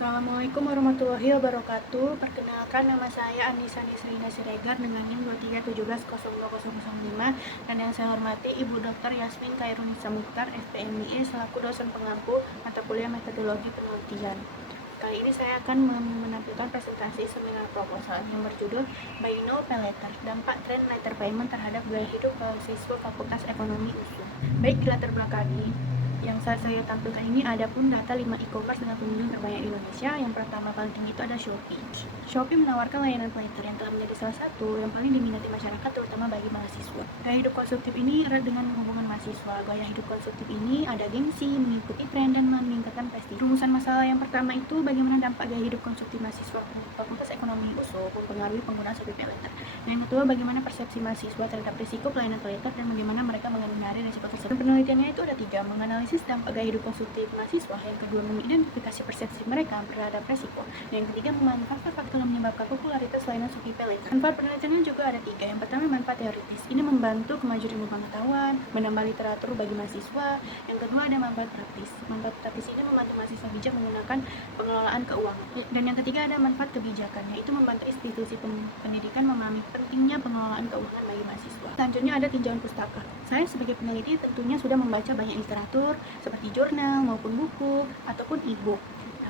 Assalamualaikum warahmatullahi wabarakatuh. Perkenalkan, nama saya Anissa Nisrina Siregar dengan NIM 23170205 dan yang saya hormati Ibu Dr. Yasmin Khairunisa Mukhtar, FPMIE, selaku dosen pengampu mata kuliah metodologi penelitian. Kali ini saya akan menampilkan presentasi seminar proposal yang berjudul Buy Now Pay Later, dampak tren later payment terhadap gaya hidup mahasiswa Fakultas Ekonomi USU. Baik, latar belakang yang saya tampilkan ini ada pun data 5 e-commerce dengan pengunjung terbanyak di Indonesia. Yang pertama paling tinggi itu ada Shopee. Shopee menawarkan layanan pay later yang telah menjadi salah satu yang paling diminati masyarakat, terutama bagi mahasiswa. Gaya hidup konsumtif ini erat dengan hubungan mahasiswa. Gaya hidup konsumtif ini ada gengsi, mengikuti tren, dan meningkatkan prestasi. Rumusan masalah yang pertama itu bagaimana dampak gaya hidup konsumtif mahasiswa Fakultas Ekonomi USU mempengaruhi penggunaan Shopee Pay Later. Yang kedua, bagaimana persepsi mahasiswa terhadap risiko pelayanan pay later dan bagaimana mereka menghindari risiko tersebut. Penelitiannya itu ada 3, menganalisis dampak gaya hidup konsumtif mahasiswa. Yang kedua, mengidentifikasi persepsi mereka terhadap risiko. Dan yang ketiga, memanfaatkan faktor yang menyebabkan popularitas layanan Shopee Pay Later. Manfaat penelitiannya juga ada 3. Yang pertama, manfaat teoritis. Ini membantu kemajuan ilmu pengetahuan, menambah literatur bagi mahasiswa. Yang kedua, ada manfaat praktis. Manfaat praktis ini membantu mahasiswa bijak menggunakan pengelolaan keuangan. Dan yang ketiga, ada manfaat kebijakan, yaitu membantu institusi pendidikan memahami pentingnya pengelolaan keuangan bagi mahasiswa. Selanjutnya ada tinjauan pustaka. Saya sebagai peneliti tentunya sudah membaca banyak literatur seperti jurnal maupun buku ataupun e-book.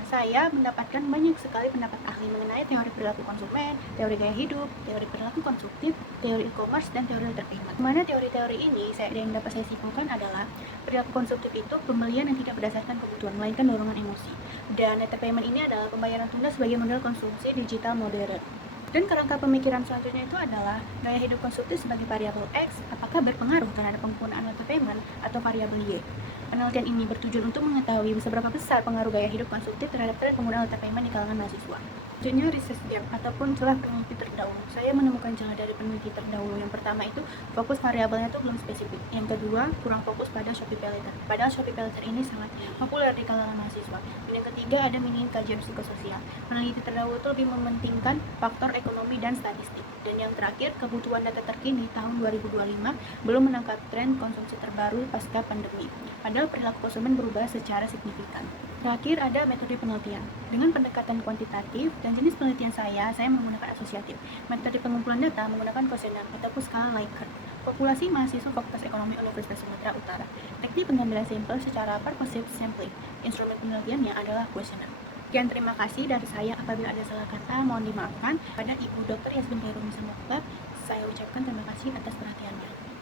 Saya mendapatkan banyak sekali pendapat ahli mengenai teori perilaku konsumen, teori gaya hidup, teori perilaku konsumtif, teori e-commerce, dan teori later payment. Mana teori-teori ini yang dapat saya simpulkan adalah perilaku konsumtif itu pembelian yang tidak berdasarkan kebutuhan, melainkan dorongan emosi. Dan later payment ini adalah pembayaran tunda sebagai model konsumsi digital modern. Dan kerangka pemikiran selanjutnya itu adalah gaya hidup konsumtif sebagai variabel X apakah berpengaruh terhadap penggunaan later payment atau variabel Y. Penelitian ini bertujuan untuk mengetahui seberapa besar pengaruh gaya hidup konsumtif terhadap tren penggunaan later payment di kalangan mahasiswa. Selanjutnya, research gap ataupun celah peneliti terdahulu. Saya menemukan celah dari peneliti terdahulu. Yang pertama itu fokus variabelnya itu belum spesifik. Yang kedua, kurang fokus pada Shopee Pay Later. Padahal Shopee Pay Later ini sangat populer di kalangan mahasiswa. Dan yang ketiga, ada minim kajian psikososial. Peneliti terdahulu itu lebih mementingkan faktor ekonomi dan statistik. Dan yang terakhir, kebutuhan data terkini tahun 2025 belum menangkap tren konsumsi terbaru pasca pandemi. Padahal perilaku konsumen berubah secara signifikan. Terakhir, ada metode penelitian. Dengan pendekatan kuantitatif dan jenis penelitian saya menggunakan asosiatif. Metode pengumpulan data menggunakan kuesioner ataupun skala Likert. Populasi mahasiswa Fakultas Ekonomi Universitas Sumatera Utara. Teknik pengambilan sampel secara purposive sampling. Instrumen penelitiannya adalah kuesioner. Sekian, terima kasih dari saya. Apabila ada salah kata, mohon dimaafkan. Pada Ibu Dr. Yasmin Khairunisa Mukhtar, saya ucapkan terima kasih atas perhatiannya.